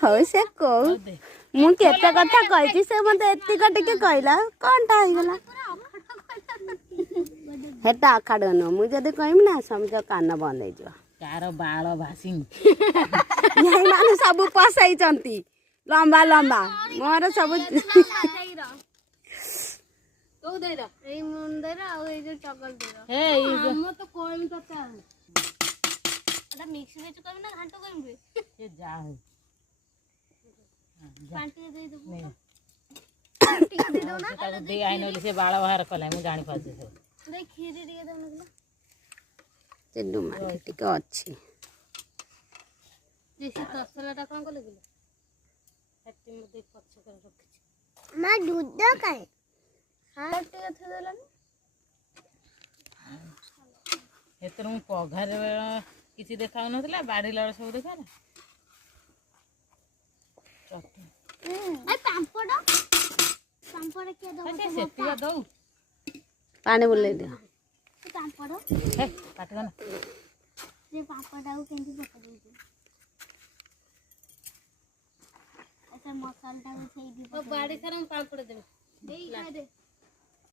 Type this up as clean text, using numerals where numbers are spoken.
ହଉ ସେ କହୁ ମୁଁ କେତେ କଥା କହିଛି ସେ ମତେ ଏତିକ ଟିକେ କହିଲା କଣଟା ହେଇଗଲା ହେଟା ଅଖାଡ ନୁହଁ ମୁଁ ଯଦି କହିବି ନା ସମସ୍ତ କାନ ବନ୍ଦ ହେଇଯିବ କାର ବାଳ ଭାସିନି ମାନେ ସବୁ ପଶେଇଛନ୍ତି ଲମ୍ବା ଲମ୍ବା ମୋର ସବୁ ଏଇ ମୁଣ୍ଡରେ ଆଉ ଏଇ ଯୋଉ ଚଗଲ ଦେର ଆମ ତ କହିବି ତତେ ଆଉ ଏଟା ମିକ୍ସ ଭେଜ କହିବି ନା ଘାଣ୍ଟ କହିବି ସେ ଯା ହଉ ପାଣି ଦେଇ ଦେବୁ ତାକୁ ଦେଇ ଆଇନଲି ସେ ବାଳ ବାହାର କଲା ମୁଁ ଜାଣି ପାରୁଛି ସବୁ ଦେଇ କ୍ଷୀରି ଟିକେ ଦଉନଥିଲା ସେ ଡୁମା ଟିକେ ଅଛି ଦେଶୀ ତସଲାଟା କଣ କଲେ କିଲୋ ସେଠି ମୁଁ ଦେଇ ପଛ କରି ରଖିଛି ମା ଦୁଧ କାଇଁ ଟିକେ ଥୋଇଦେଲାନି ଏଥିରେ ମୁଁ ପଘାରେ କିଛି ଦେଖାଉନଥିଲା ବାଢିଲା ବେଳେ ସବୁ ଦେଖାଲା ପାମ୍ପଡ଼ କିଏ ଦବ ସେତିକ ଦଉ ପାଣି ବୁଲେଇ ଦିଅ ପାମ୍ପଡ଼ ପାଟିବ ନା ସେ ପାମ୍ପଡ଼ଟାକୁ କେମିତି ପକା ଦଉଛି ମସଲାଟାକୁ ସେଇଠି ବାଡ଼ି ସାରା ମୁଁ ପାମ୍ପଡ଼ ଦେବି